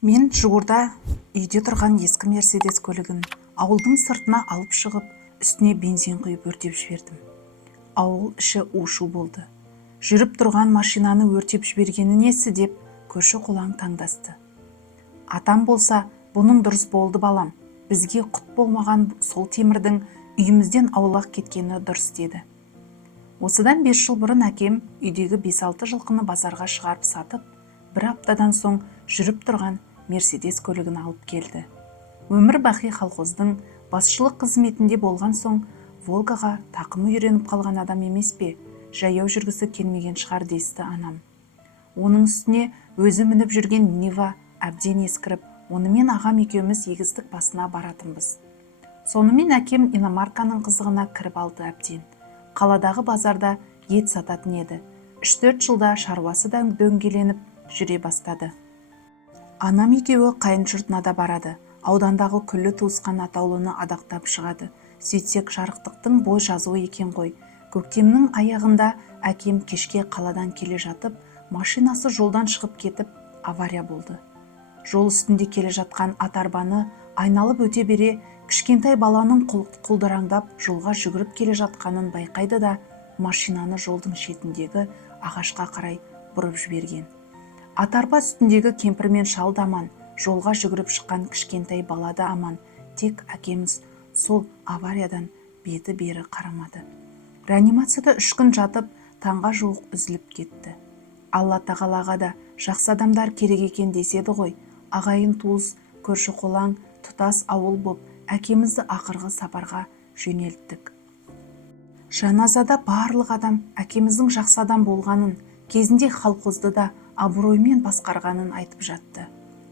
Мен жуырда үйде тұрған ескі Мерседес көлігін ауылдың сыртына алып шығып, үстіне бензин құйып өртеп жібердім. Ауыл іші у-шу болды. Жүріп тұрған машинаны өртеп жібергені несі деп көрші-қолаң таңдасты. Атам болса, бұның дұрыс болды балам, бізге құт болмаған сол темірдің үйімізден аулақ кеткені дұрыс деді. Осыдан 5 жыл бұрын әкем үйдегі 5-6 жылқыны базарға шығарып сатып, бір аптадан соң жүріп тұрған Мерседес көлігін алып келді. Өмір бақи колхоздың басшылық қызметінде болған соң, Волгаға тақымы үйреніп қалған адам емес пе, жаяу жүргісі келмеген шығар десті анам. Оның үстіне өзі мініп жүрген Нива әбден ескіріп, онымен ағам екеуміз егістік басына баратынбыз. Сонымен әкем иномарканың қызығына кіріп алды әбден. Қаладағы базарда ет сататын еді. 3-4 жылда шаруасы да дөңгеленіп жүре бастады. Анам екеуі қайын жұртына да барады. Аудандағы күллі туысқан атаулыны адақтап шығады. Сөйтсек жарықтықтың бой жазуы екен ғой. Көктемнің аяғында әкем кешке қаладан келе жатып, машинасы жолдан шығып кетіп, авария болды. Жол үстінде келе жатқан атарбаны айналып өте бере, кішкентай баланың құлдыраңдап жолға жүгіріп келе жатқанын байқайды да, машинаны жолдың шетіндегі ағашқа қарай бұрып жіберген. Атарба үстіндегі кемпір мен шал да аман, жолға жүгіріп шыққан кішкентай бала да аман, тек әкеміз сол авариядан беті бері қарамады. Реанимацияда 3 күн жатып, таңға жуық үзіліп кетті. Алла тағалаға да жақсы адамдар керек екен деседі ғой. Ағайын туыс, көрші қолаң, тұтас ауыл боп, әкемізді ақырғы сапарға жөнелттік. Жаназада барлық адам әкеміздің жақсы адам болғанын, кезінде колхозды да абыроймен басқарғанын айтып жатты.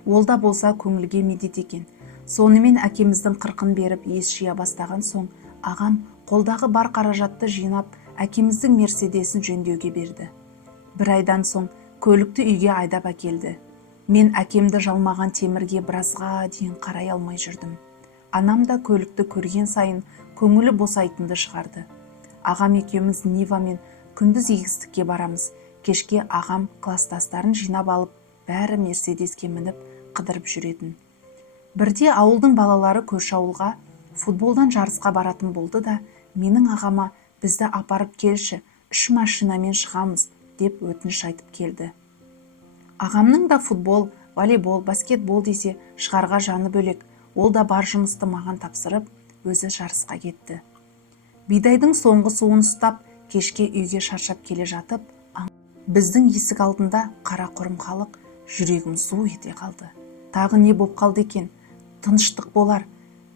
Ол да болса көңілге медет екен. Сонымен әкеміздің қырқын беріп ес жия бастаған соң, ағам қолдағы бар қаражатты жинап, әкеміздің Мерседесін жөндеуге берді. 1 айдан соң көлікті үйге айдап әкелді. Мен әкемді жалмаған темірге біразға дейін қарай алмай жүрдім. Анам да көлікті көрген сайын көңілі босайтынды шығарды. Ағам екеуміз Нивамен күндіз егістікке барамыз. Кешке ағам кластастарын жинап алып, бәрі Мерседеске мініп қыдырып жүретін. Бірде ауылдың балалары көрші ауылға футболдан жарысқа баратын болды да, менің ағама бізді апарып келші, 3 машинамен шығамыз деп өтініш айтып келді. Ағамның да футбол, волейбол, баскетбол десе шығарға жаны бөлек. Ол да бар жұмысты маған тапсырып, өзі жарысқа кетті. Бидайдың соңғы суын ұстап, кешке үйге шаршап келе жатып, біздің есік алдында қара құрым халық, жүрегім су ете қалды. Тағы не боп қалды екен? Тыныштық болар.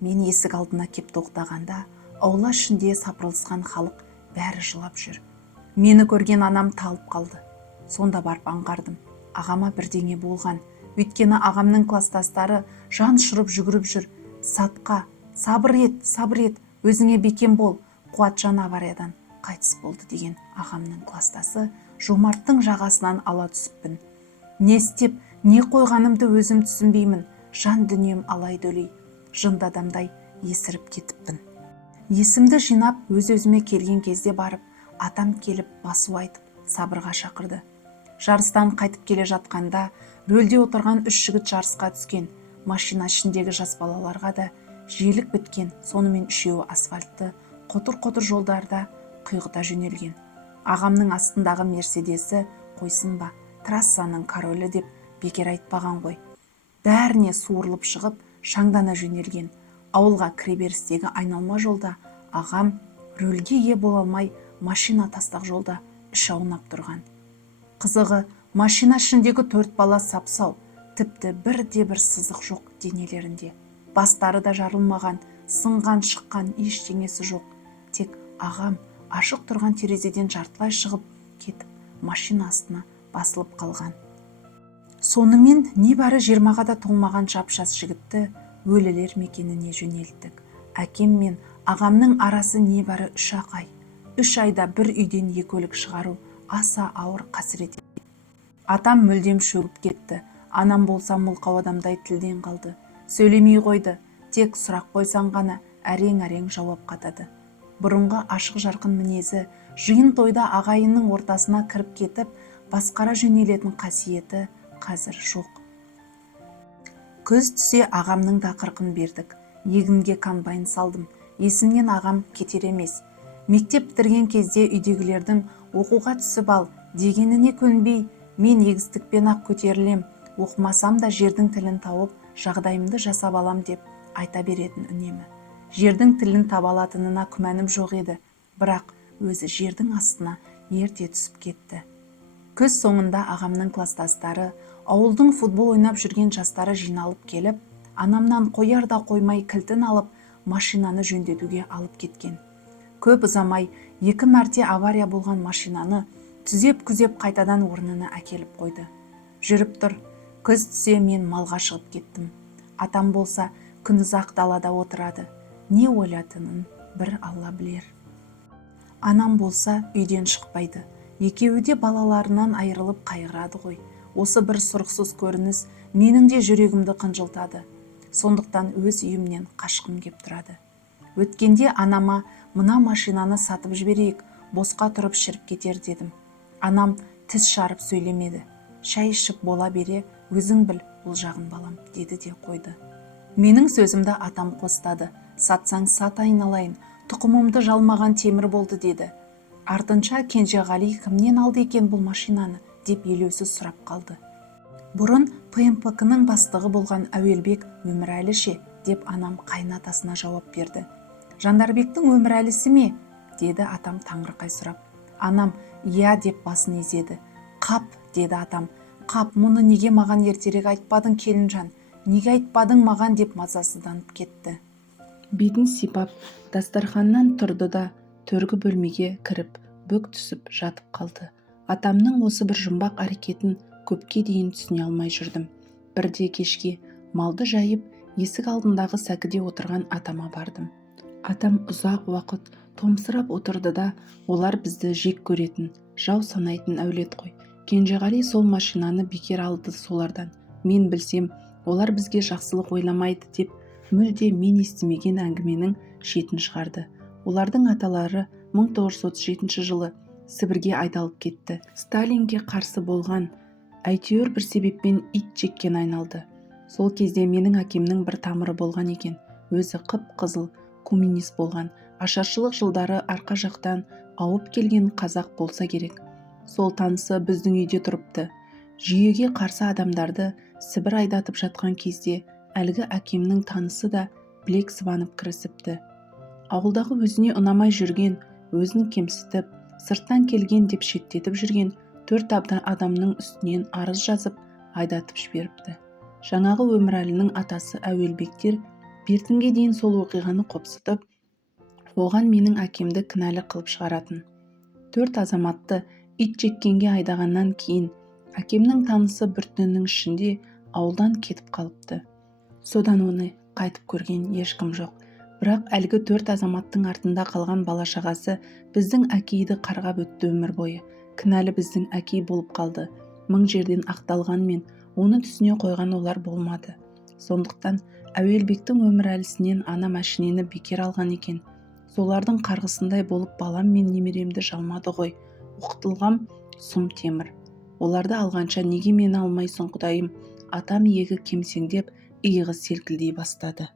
Мен есік алдына кеп тоқтағанда, аула ішінде сапырылысқан халық бәрі жылап жүр. Мені көрген анам талып қалды. Сонда барып аңғардым. Ағама бірдеңе болған. Өйткені ағамның кластастары жан ұшырып жүгіріп жүр. Сатқа, сабыр ет, өзіңе бекем бол, Қуатжан авариядан қайтыс болды деген ағамның кластасы Жомарттың жағасынан ала түсіппін. Не істеп, не қойғанымды өзім түсінбеймін. Жан дүнием алай-дүлей, жынды адамдай есіріп кетіппін. Есімді жинап, өз-өзіме келген кезде барып, атам келіп басу айтып, сабырға шақырды. Жарыстан қайтып келе жатқанда, рөлде отырған 3 жігіт жарысқа түскен. Машина ішіндегі жас балаларға да желік біткен, сонымен 3-еуі асфальтты, қотыр-қотыр жолдарда құйғыта жөнелген. Ағамның астындағы Мерседесі қойсын ба, трассаның королі деп бекер айтпаған ғой. Бәріне суырылып шығып, шаңдана жөнелген. Ауылға кіреберістегі айналма жолда ағам рөлге ие бола алмай, машина тастақ жолда аунап тұрған. Қызығы, машина ішіндегі 4 бала сапсау, тіпті бірде-бір сызық жоқ денелерінде. Бастары да жарылмаған, сынған шыққан ештеңесі жоқ. Тек ағам ашық тұрған терезеден жартылай шығып кетіп, машина астына басылып қалған. Сонымен небәрі 20-ға да толмаған жап-жас жігітті өлілер мекеніне жөнелттік. Әкем мен ағамның арасы небәрі 3 ай. 3 айда бір үйден 2 көлік шығару аса ауыр қасірет. Атам мүлдем шөгіп кетті. Анам болса мылқау адамдай тілден қалды. Сөйлемей қойды. Тек сұрақ қойсан ғана әрең-әрең жауап қатады. Бұрынғы ашық жарқын мінезі, жиын тойда ағайынның ортасына кіріп кетіп, басқара жөнелетін қасиеті қазір жоқ. Көз түсе ағамның да қырқын бердік. Егінге комбайн салдым. Есімнен ағам кетер емес. Мектеп бітірген кезде үйдегілердің оқуға түсіп ал дегеніне көнбей, мен егістікпен ақ көтерілем, оқымасам да жердің тілін тауып, жағдайымды жасап алам деп айта беретін үнемі. Жердің тілін таба алатынына күмәнім жоқ еді, бірақ өзі жердің астына ерте түсіп кетті. Күз соңында ағамның кластастары, ауылдың футбол ойнап жүрген жастары жиналып келіп, анамнан қояр да қоймай кілтін алып, машинаны жөндетуге алып кеткен. Көп ұзамай 2 мәрте авария болған машинаны түзеп-күзеп қайтадан орнына әкеліп қойды. Жүріп тұр, күз түсе мен малға шығып кеттім. Атам болса күнұзақ далада отырады. Не ойлатынын бір Алла білер. Анам болса үйден шықпайды. Екеуі де балаларынан айырылып қайғырады ғой. Осы бір сұрықсыз көрініс менің де жүрегімді қынжылтады. Сондықтан өз үйімнен қашқым кеп тұрады. Өткенде анама мына машинаны сатып жіберейік, босқа тұрып шіріп кетер дедім. Анам тіс жарып сөйлемеді. Шай ішіп бола бере, өзің біл, бұл жағын балам, деді де қойды. Менің сөзімді атам қостады. Сатсаң сат айналайын, тұқымымды жалмаған темір болды деді. Артынша Кенжеғали кімнен алды екен бұл машинаны, деп елеусіз сұрап қалды. Бұрын ПМПК-ның бастығы болған Әуелбек Өмірәлі ше, деп анам қайнатасына жауап берді. Жандарбектің Өмірәлісі ме? Деді атам таңырқай сұрап. Анам иә деп басын изеді. Қап, деді атам. Қап, мұны неге маған ертерек айтпадың келінжан? Неге айтпадың маған деп мазасызданып кетті. Бетін сипап, дастарханнан тұрды да төргі бөлмеге кіріп, бүк түсіп жатып қалды. Атамның осы бір жұмбақ әрекетін көпке дейін түсіне алмай жүрдім. Бірде кешке малды жайып, есік алдындағы сәкіде отырған атама бардым. Атам ұзақ уақыт томсырап отырды да, олар бізді жек көретін, жау санайтын әулет қой. Кенжеғали сол машинаны бекер алды солардан. Мен білсем, олар бізге жақсылық ойламайды деп, мүлде мен естімеген әңгіменің шетін шығарды. Олардың аталары 1937 жылы Сібірге айдалып кетті. Сталинге қарсы болған, әйтеуір бір себеппен ит жеккен айналды. Сол кезде менің әкемнің бір тамыры болған екен. Өзі қып-қызыл коммунист болған. Ашаршылық жылдары арқа жақтан ауып келген қазақ болса керек. Сол танысы біздің үйде тұрыпты. Жүйеге қарсы адамдарды Сібір айдатып жатқан кезде әлгі әкемнің танысы да білек сыбанып кірісіпті. Ауылдағы өзіне ұнамай жүрген, өзін кемсітіп, сырттан келген деп шеттетіп жүрген 4 адамның үстінен арыз жазып айдатып жіберіпті. Жаңағы Өмірәлінің атасы Әуелбектер бертінге дейін сол оқиғаны қопсытып, оған менің әкемді кінәлі қылып шығаратын. 4 азаматты ит жеккенге айдағаннан кейін әкемнің танысы бір түннің ішінде ауылдан кетіп қалыпты. Содан оны қайтып көрген ешкім жоқ. Бірақ әлгі 4 азаматтың артында қалған бала-шағасы біздің әкейді қарғап өтті өмір бойы. Кінәлі біздің әкей болып қалды. 1000 жерден ақталғанмен оны түсіне қойған олар болмады. Сондықтан Әуелбектің Өмірәлісінен ана мәшинені бекер алған екен. Солардың қарғысындай болып балам мен немеремді жалмады ғой. Оқытылғам сұм темір. Оларды алғанша неге мені алмайсың құдайым? Атам иегі кемсеңдеп, иығы селкілдей бастады.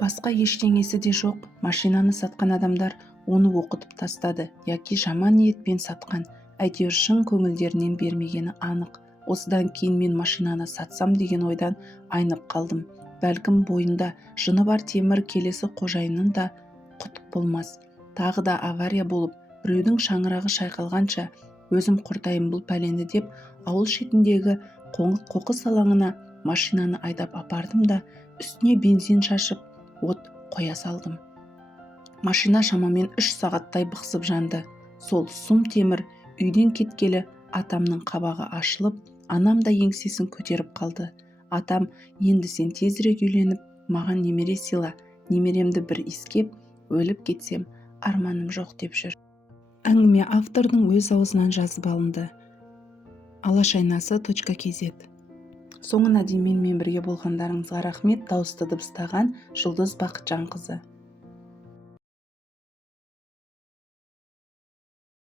Басқа ештеңесі де жоқ. Машинаны сатқан адамдар оны оқытып тастады, яки жаман ниетпен сатқан. Әйтеуір шын көңілдерінен бермегені анық. Осыдан кейін мен машинаны сатсам деген ойдан айнып қалдым. Бәлкім бойында жыны бар темір келесі қожайынның да құт болмас. Тағы да авария болып, біреудің шаңырағы шайқалғанша өзім құртайын бұл пәлені деп, ауыл шетіндегі қоқыс алаңына машинаны айдап апардым да, үстіне бензин шашып, от қоя салдым. Машина шамамен 3 сағаттай бықсып жанды. Сол сұм темір үйден кеткелі атамның қабағы ашылып, анам да еңсесін көтеріп қалды. Атам, енді сен тезірек үйленіп, маған немере сыйла, немеремді бір иіскеп, өліп кетсем, арманым жоқ деп жүр. Әңгіме автордың өз аузынан жазып алынды. alashayнасы.kz. Соңына дейін менімен бірге болғандарыңызға рахмет. Дауысты дыбыстаған Жұлдыз Бақытжанқызы.